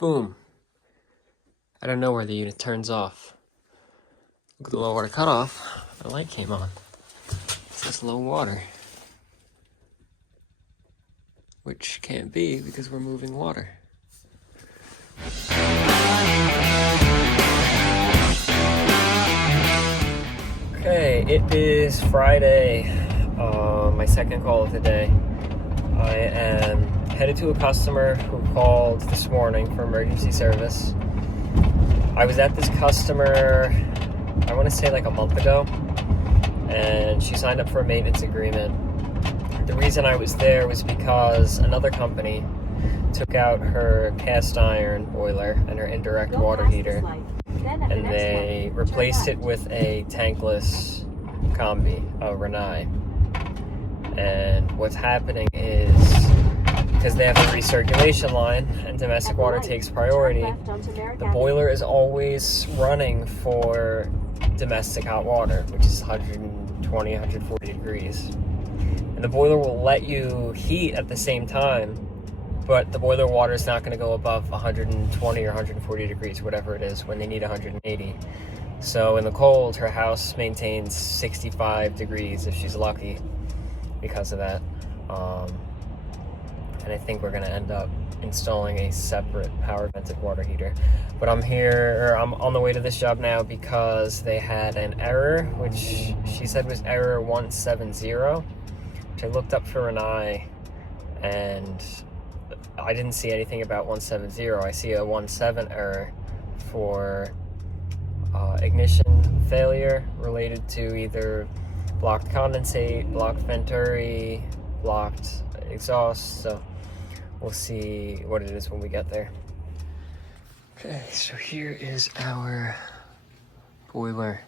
Boom. I don't know where the unit turns off. Look at the low water cutoff. The light came on. It says low water. Which can't be because we're moving water. Okay, it is Friday, my second call of the day. I am headed to a customer who called this morning for emergency service. I was at this customer, I want to say like a month ago, and she signed up for a maintenance agreement. The reason I was there was because another company took out her cast iron boiler and her indirect water heater, and they replaced it with a tankless combi, a Renai. And what's happening is, because they have a recirculation line and domestic water takes priority, the boiler is always running for domestic hot water, which is 120, 140 degrees. And the boiler will let you heat at the same time, but the boiler water is not going to go above 120 or 140 degrees, whatever it is, when they need 180. So in the cold, her house maintains 65 degrees if she's lucky because of that. And I think we're going to end up installing a separate power vented water heater. But I'm on the way to this job now because they had an error, which she said was error 170, which I looked up for Renai, and I didn't see anything about 170. I see a 17 error for ignition failure related to either blocked condensate, blocked Venturi, blocked exhaust. So we'll see what it is when we get there. Okay, so here is our boiler,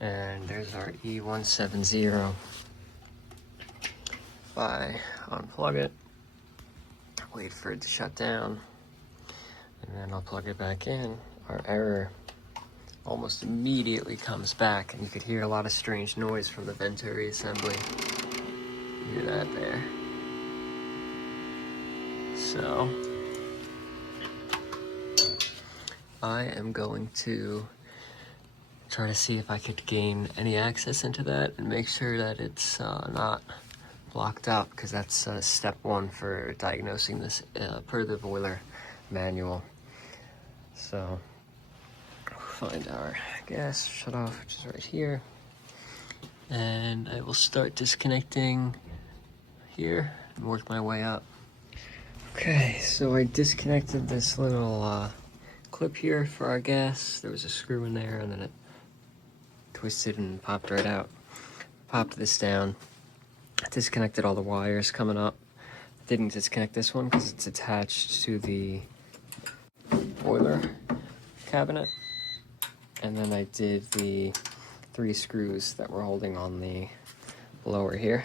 and there's our E170. If I unplug it, wait for it to shut down, and then I'll plug it back in, our error almost immediately comes back, and you could hear a lot of strange noise from the Venturi assembly. You hear that there. So I am going to try to see if I could gain any access into that and make sure that it's not blocked up, because that's step one for diagnosing this per the boiler manual. So find our gas shutoff, which is right here, and I will start disconnecting here and work my way up. Okay, so I disconnected this little clip here for our gas. There was a screw in there, and then it twisted and popped right out. Popped this down, disconnected all the wires coming up. Didn't disconnect this one because it's attached to the boiler cabinet. And then I did the 3 screws that were holding on the blower here.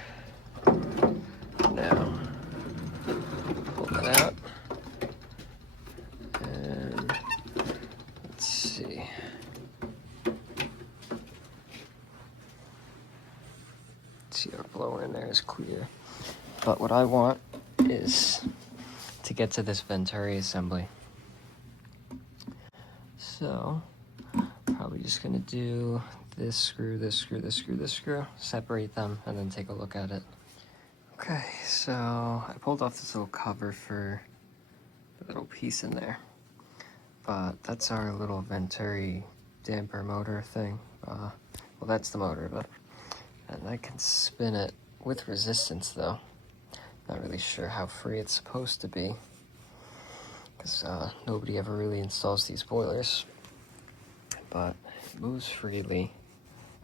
Now, pull that out. And let's see. See, our blower in there is clear. But what I want is to get to this Venturi assembly. So probably just gonna do this screw, this screw, this screw, this screw, separate them, and then take a look at it. Okay, so I pulled off this little cover for the little piece in there, but that's our little Venturi damper motor thing. Well, that's the motor, and I can spin it with resistance though. Not really sure how free it's supposed to be, because nobody ever really installs these boilers, but it moves freely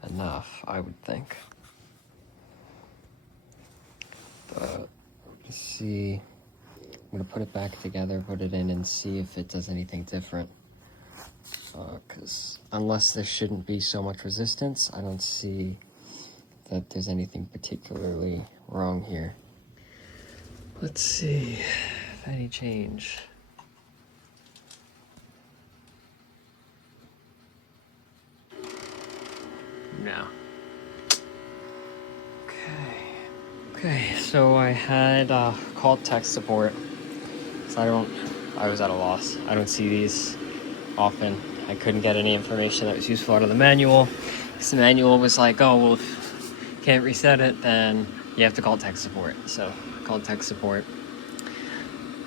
enough, I would think. But let's see. I'm gonna put it back together, put it in, and see if it does anything different. Because unless there shouldn't be so much resistance, I don't see that there's anything particularly wrong here. Let's see if any change. No. Okay, so I had called tech support, so I don't I was at a loss. I don't see these often. I couldn't get any information that was useful out of the manual. The manual was like, oh, well, if you can't reset it, then you have to call tech support. So I called tech support.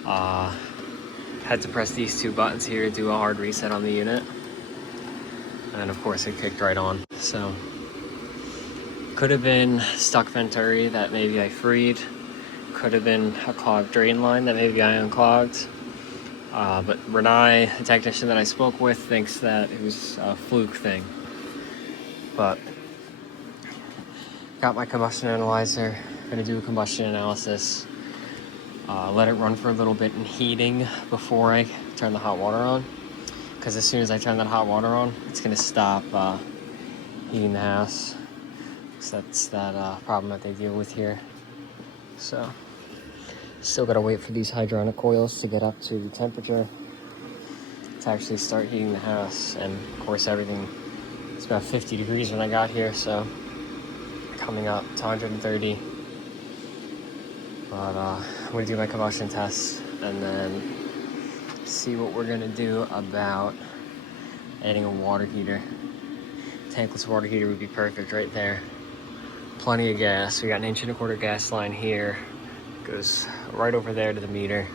Had to press these 2 buttons here to do a hard reset on the unit. And of course it kicked right on. So could have been stuck Venturi that maybe I freed. Could have been a clogged drain line that maybe I unclogged. But Renai, the technician that I spoke with, thinks that it was a fluke thing. But got my combustion analyzer, gonna do a combustion analysis, let it run for a little bit in heating before I turn the hot water on. Because as soon as I turn that hot water on, it's gonna stop heating the house. So that's that problem that they deal with here. So still gotta wait for these hydronic coils to get up to the temperature to actually start heating the house. And of course everything, it's about 50 degrees when I got here, so coming up to 130. But I'm gonna do my combustion test and then see what we're gonna do about adding a water heater. Tankless water heater would be perfect right there. Plenty of gas. We got an 1.25-inch gas line here. Goes right over there to the meter.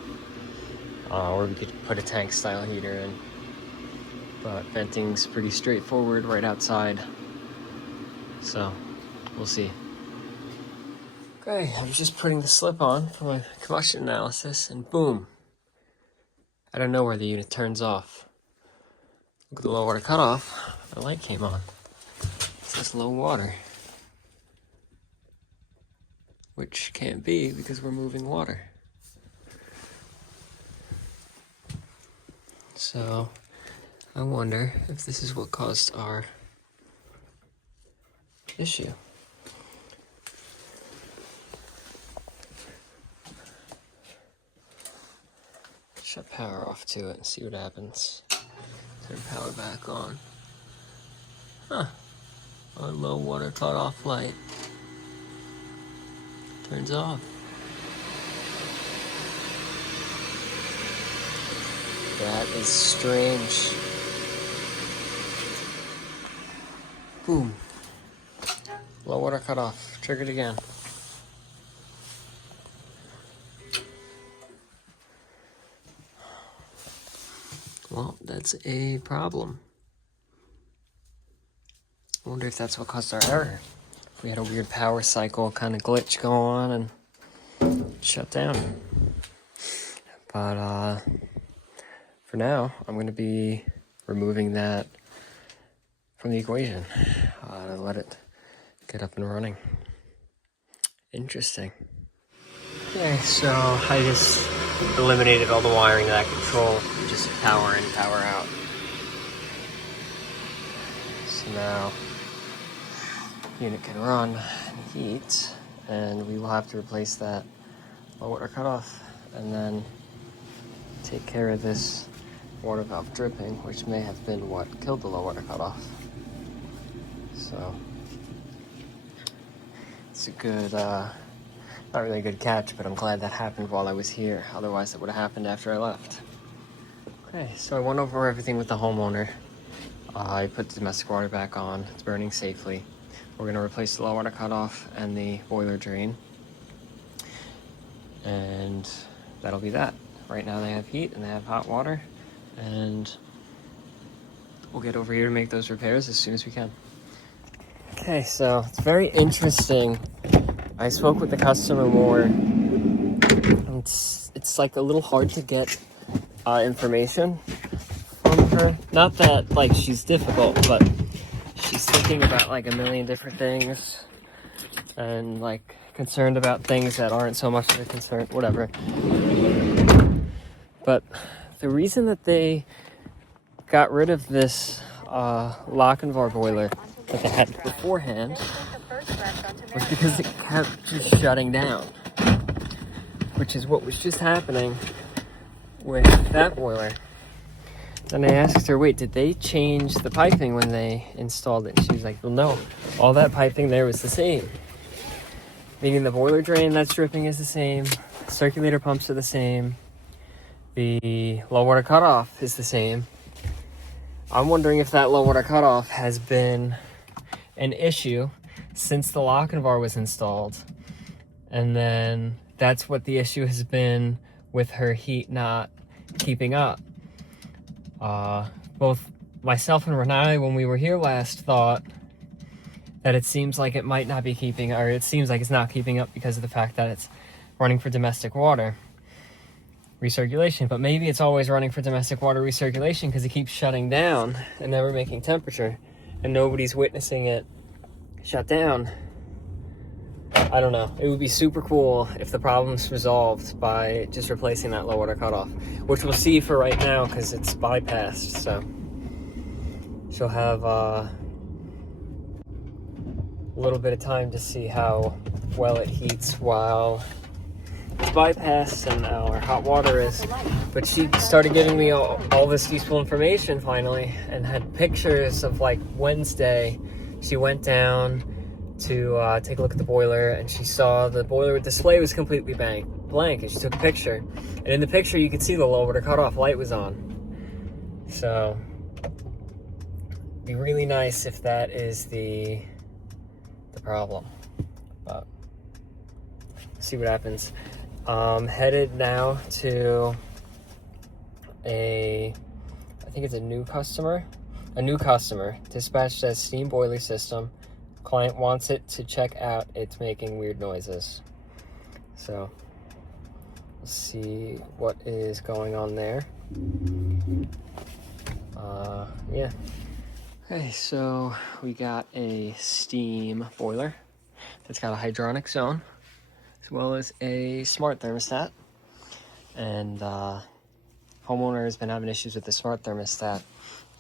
Or we could put a tank style heater in. But venting's pretty straightforward right outside. So we'll see. Okay, I'm just putting the slip on for my combustion analysis and boom. I don't know where the unit turns off. Look at the low water cutoff. The light came on. It says low water. Which can't be because we're moving water. So I wonder if this is what caused our issue. Shut power off to it and see what happens. Turn power back on. Huh. Our low water cutoff light turns off. That is strange. Boom. Low water cutoff. Triggered again. Well, that's a problem. I wonder if that's what caused our error. If we had a weird power cycle kind of glitch go on and shut down. But for now, I'm going to be removing that from the equation and let it get up and running. Interesting. Okay, so I just eliminated all the wiring to that control, just power in, power out. So now unit can run and heat, and we will have to replace that low water cutoff and then take care of this water valve dripping, which may have been what killed the low water cutoff. So it's a good, not really a good catch, but I'm glad that happened while I was here. Otherwise it would have happened after I left. Okay, so I went over everything with the homeowner. I put the domestic water back on. It's burning safely. We're going to replace the low water cutoff and the boiler drain. And that'll be that. Right now they have heat and they have hot water. And we'll get over here to make those repairs as soon as we can. Okay, so it's very interesting. I spoke with the customer more. It's like a little hard to get information from her. Not that like she's difficult, but she's thinking about like a million different things and like concerned about things that aren't so much of a concern, whatever. But the reason that they got rid of this Lochinvar boiler that they had beforehand was because it kept just shutting down, which is what was just happening with that boiler. And I asked her, wait, did they change the piping when they installed it? She was like, well, no, all that piping there was the same. Meaning the boiler drain that's dripping is the same, circulator pumps are the same, The low water cutoff is the same. I'm wondering if that low water cutoff has been an issue since the lock-in bar was installed. And then that's what the issue has been with her heat not keeping up. Both myself and Renai, when we were here last, thought that it seems like it might not be keeping, or it seems like it's not keeping up because of the fact that it's running for domestic water recirculation. But maybe it's always running for domestic water recirculation because it keeps shutting down and never making temperature, and nobody's witnessing it shut down. I don't know. It would be super cool if the problem's resolved by just replacing that low water cutoff, which we'll see for right now because it's bypassed. So she'll have a little bit of time to see how well it heats while it's bypassed and our hot water is. But she started giving me all this useful information finally, and had pictures of like Wednesday. She went down to take a look at the boiler, and she saw the boiler display was completely blank, and she took a picture, and in the picture you could see the low water cutoff light was on. So it'd be really nice if that is the problem, but see what happens. Headed now to I think it's a new customer dispatched as steam boiler system. Client wants it to check out, it's making weird noises. So let's see what is going on there. Yeah. Okay, so we got a steam boiler that's got a hydronic zone as well as a smart thermostat. And homeowner has been having issues with the smart thermostat.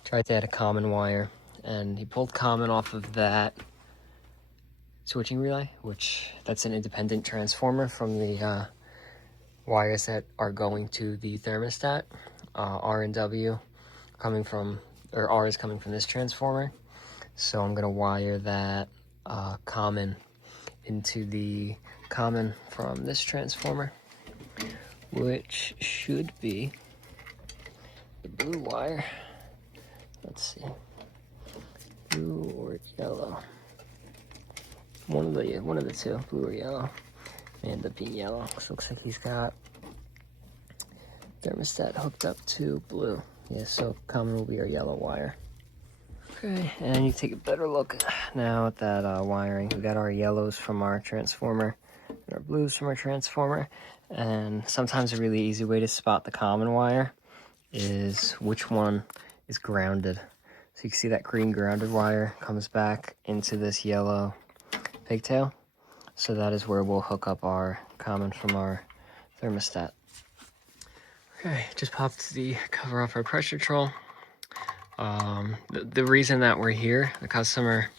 Tried to add a common wire, and he pulled common off of that switching relay, which that's an independent transformer from the wires that are going to the thermostat. R and W coming from, or R is coming from this transformer. So I'm gonna wire that common into the common from this transformer, which should be the blue wire. Let's see, blue or yellow. One of the two, blue or yellow. May end up being yellow. So looks like he's got thermostat hooked up to blue. Yeah, so common will be our yellow wire. Okay, and you take a better look now at that wiring. We got our yellows from our transformer and our blues from our transformer. And sometimes a really easy way to spot the common wire is which one is grounded. So you can see that green grounded wire comes back into this yellow pigtail. So that is where we'll hook up our common from our thermostat. Okay, just popped the cover off our pressure control. The reason that we're here, the customer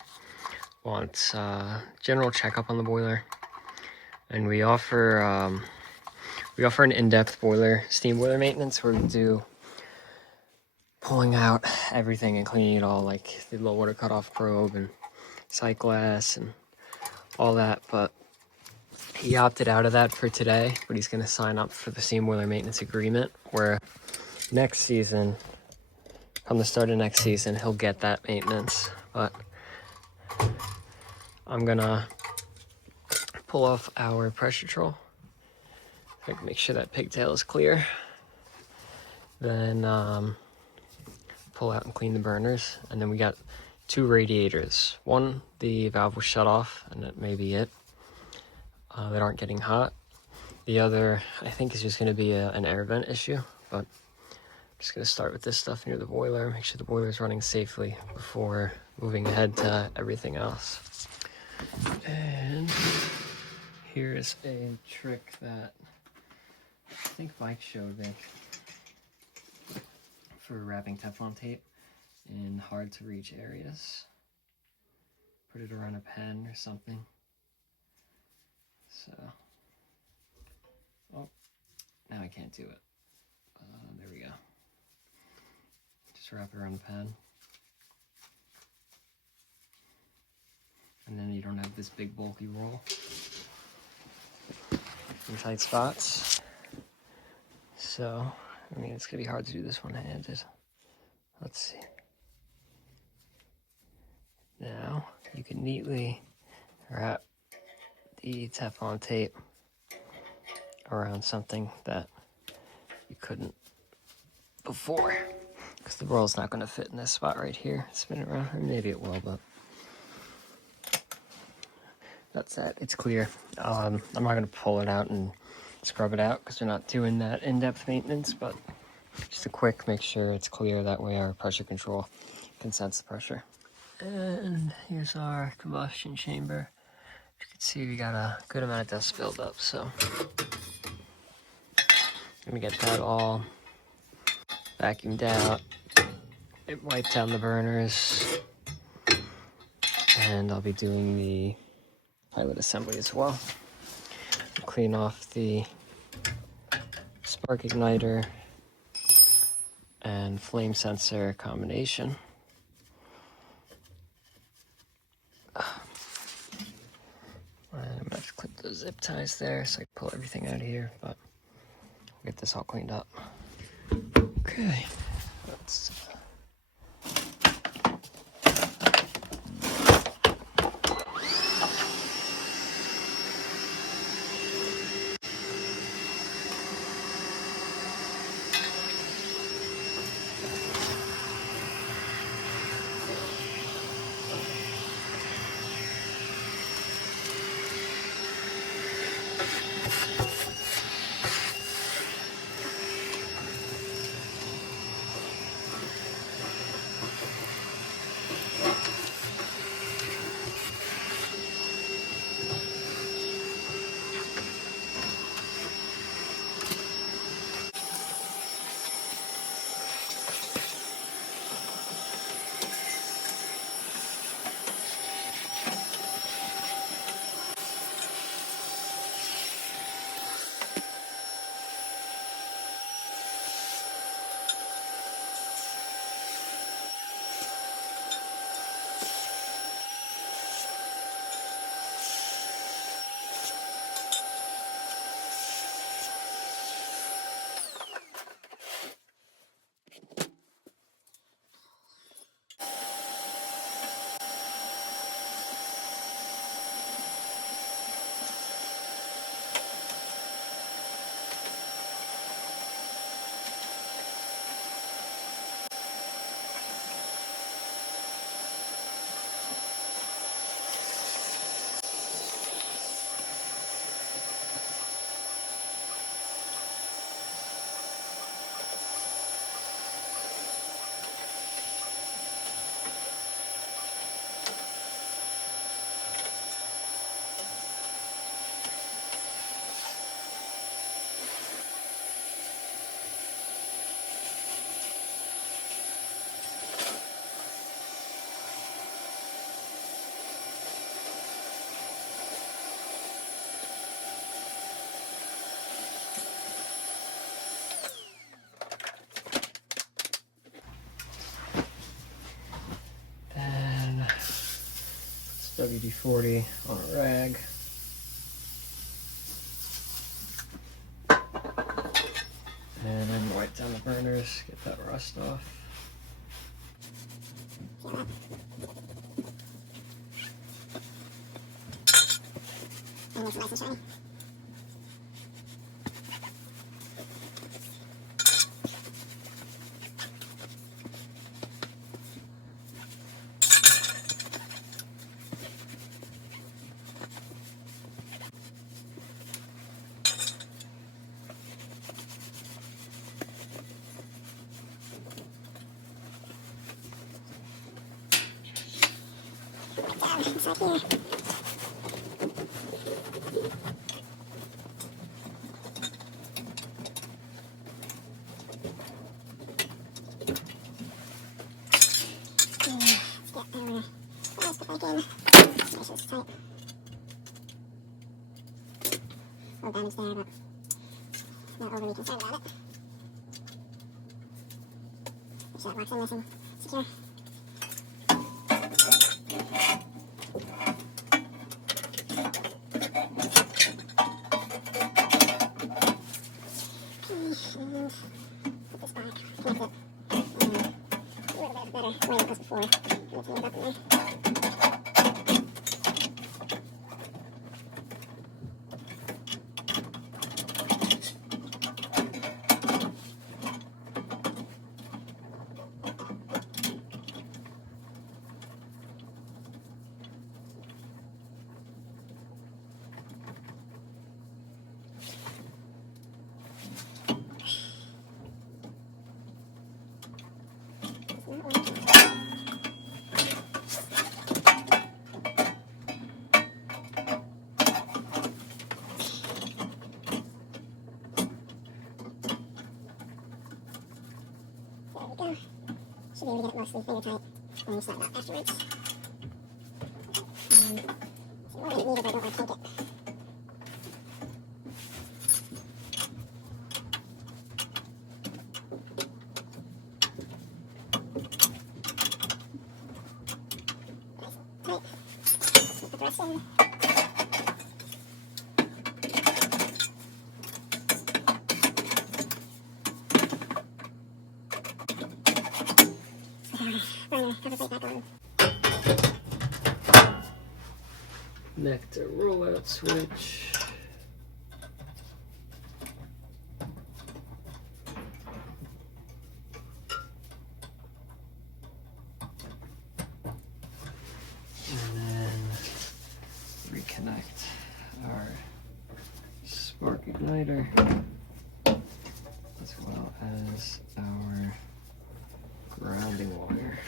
wants general checkup on the boiler, and we offer an in-depth steam boiler maintenance where we do pulling out everything and cleaning it all, like the low water cutoff probe and sight glass and all that. But he opted out of that for today, but he's going to sign up for the steam boiler maintenance agreement, where next season, on the start of next season, he'll get that maintenance. But I'm going to pull off our pressure control, make sure that pigtail is clear, then pull out and clean the burners. And then we got 2 radiators. One, the valve was shut off, and that may be it, that aren't getting hot. The other, I think, is just going to be an air vent issue, but I'm just going to start with this stuff near the boiler, make sure the boiler is running safely before moving ahead to everything else. And here's a trick that I think Mike showed me for wrapping Teflon tape in hard to reach areas. Put it around a pen or something. So, oh, now I can't do it. There we go. Just wrap it around the pen. And then you don't have this big bulky roll in tight spots. So I mean, it's gonna be hard to do this one-handed. Let's see. Now, you can neatly wrap the Teflon tape around something that you couldn't before, because the roll's not gonna fit in this spot right here. Spin it around, or maybe it will, but that's it. It's clear. I'm not gonna pull it out and scrub it out because we're not doing that in-depth maintenance, but just a quick make sure it's clear. That way our pressure control can sense the pressure. And here's our combustion chamber. You can see we got a good amount of dust buildup, so let me get that all vacuumed out. It wiped down the burners, and I'll be doing the pilot assembly as well. Clean off the spark igniter and flame sensor combination. And I'm gonna have to clip those zip ties there so I can pull everything out of here, but we'll get this all cleaned up. Okay, let's WD-40 on a rag. And then wipe down the burners, get that rust off. And it's nice and shiny. Inside here. Let's get our nice make sure it's tight. A little damage there, but not overly concerned about it. Make sure that locks in nice and secure. the way it was before. It's moved up in there. Should be able to get it mostly finger tight when we slide it out afterwards. It's more than it needed, but I don't want to take it. Nice and tight. Put the dress in. Nectar rollout switch. And then reconnect our spark igniter as well as our grounding wire.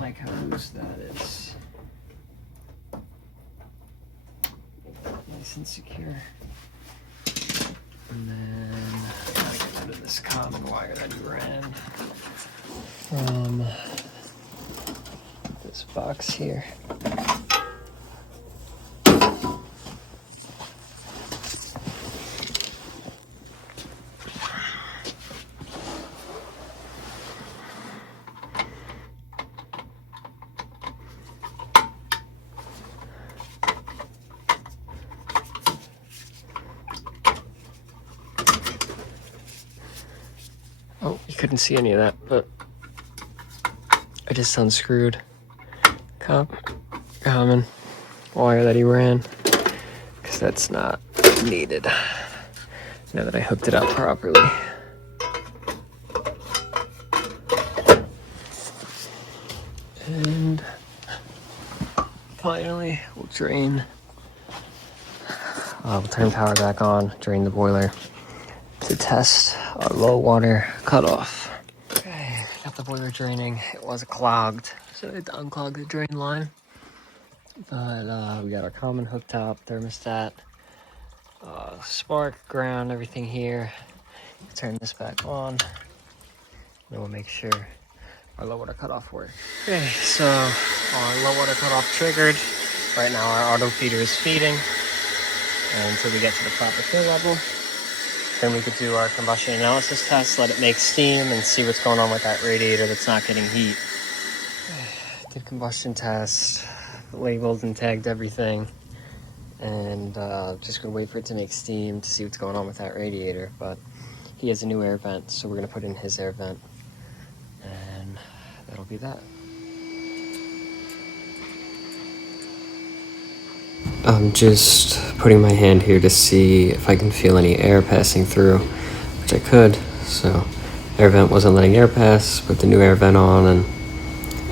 Like how loose that is. Nice and secure. And then I gotta get rid of this common wire that he ran from this box here. Oh, you couldn't see any of that, but I just unscrewed common wire that he ran because that's not needed now that I hooked it up properly. And finally, we'll drain. We'll turn power back on, drain the boiler to test our low water cutoff. Okay, got the boiler draining. It was clogged, so I had to unclog the drain line. But we got our common hooked up, thermostat, spark, ground, everything here. Turn this back on. Then we'll make sure our low water cutoff works. Okay, so our low water cutoff triggered. Right now our auto feeder is feeding until we get to the proper fill level. Then we could do our combustion analysis test, let it make steam, and see what's going on with that radiator that's not getting heat. Did combustion test, labeled and tagged everything, and just gonna wait for it to make steam to see what's going on with that radiator. But he has a new air vent, so we're gonna put in his air vent, and that'll be that. I'm just putting my hand here to see if I can feel any air passing through, which I could. So air vent wasn't letting air pass, put the new air vent on, and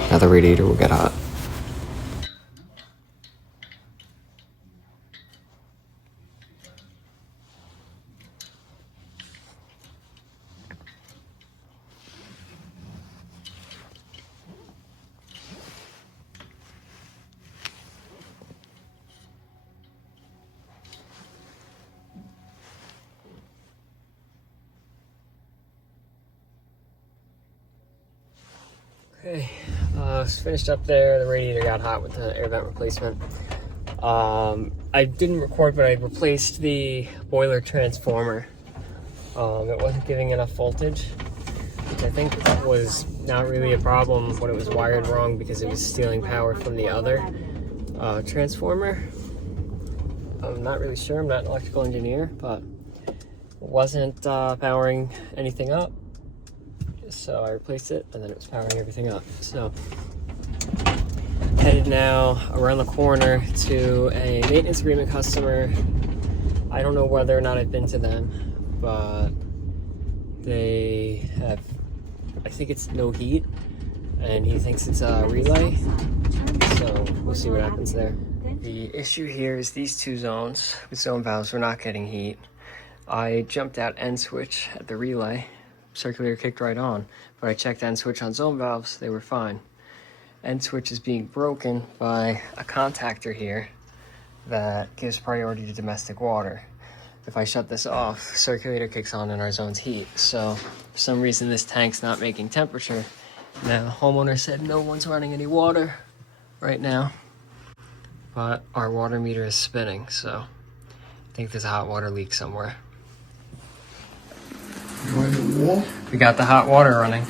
now the radiator will get hot. Okay, it's finished up there. The radiator got hot with the air vent replacement. I didn't record, but I replaced the boiler transformer. It wasn't giving enough voltage, which I think was not really a problem when it was wired wrong because it was stealing power from the other transformer. I'm not really sure, I'm not an electrical engineer, but it wasn't powering anything up. So I replaced it and then it was powering everything up. So headed now around the corner to a maintenance agreement customer. I don't know whether or not I've been to them, but they have, I think it's no heat, and he thinks it's a relay, so we'll see what happens there. The issue here is these two zones with zone valves were not getting heat. I jumped out end switch at the relay, circulator kicked right on, but I checked end switch on zone valves, they were fine. End switch is being broken by a contactor here that gives priority to domestic water. If I shut this off, circulator kicks on and our zone's heat. So for some reason this tank's not making temperature. Now the homeowner said no one's running any water right now, but our water meter is spinning, so I think there's a hot water leak somewhere. We got the hot water running.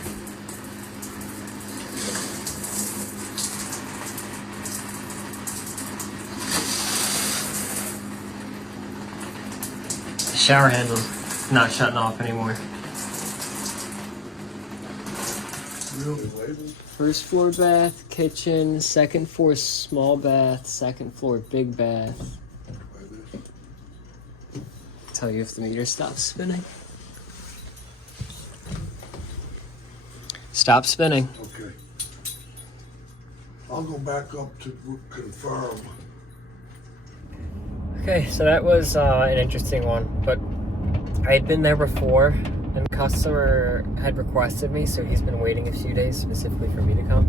Shower handle not shutting off anymore. First floor bath, kitchen, second floor small bath, second floor big bath. Tell you if the meter stops spinning. Stop spinning. Okay. I'll go back up to confirm. Okay, so that was an interesting one, but I had been there before and the customer had requested me, so he's been waiting a few days specifically for me to come.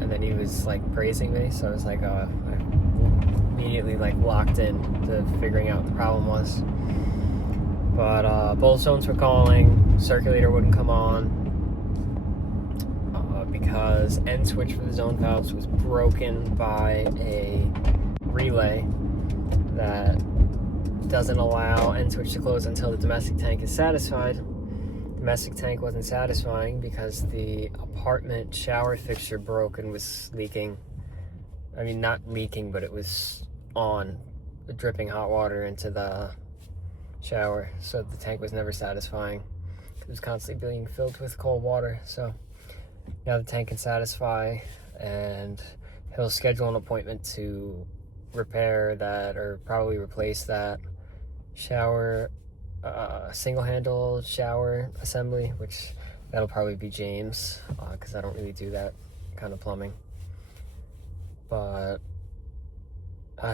And then he was like praising me, so I was like, I immediately like locked in to figuring out what the problem was. But both zones were calling, circulator wouldn't come on, because end switch for the zone valves was broken by a relay that doesn't allow end switch to close until the domestic tank is satisfied. Domestic tank wasn't satisfying because the apartment shower fixture broke and was leaking. I mean, not leaking, but it was on, dripping hot water into the shower, so the tank was never satisfying. It was constantly being filled with cold water. So now the tank can satisfy, and he'll schedule an appointment to repair that or probably replace that shower, single handle shower assembly, which that'll probably be James, because I don't really do that kind of plumbing. But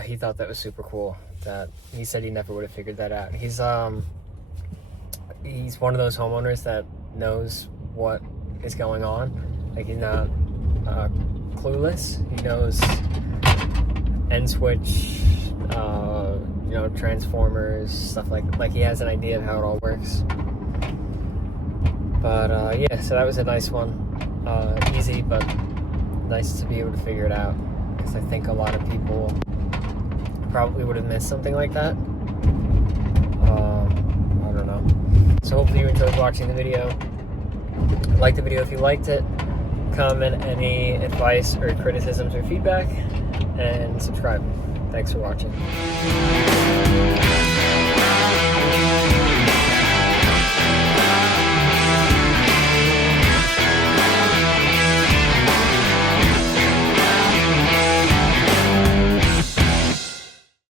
he thought that was super cool. That he said he never would have figured that out. He's one of those homeowners that knows what is going on. Like, he's not clueless. He knows end switch, transformers, stuff like he has an idea of how it all works. But yeah, so that was a nice one. Easy, but nice to be able to figure it out, because I think a lot of people probably would have missed something like that. I don't know. So hopefully you enjoyed watching the video. Like the video if you liked it. Comment any advice or criticisms or feedback, and subscribe. Thanks for watching.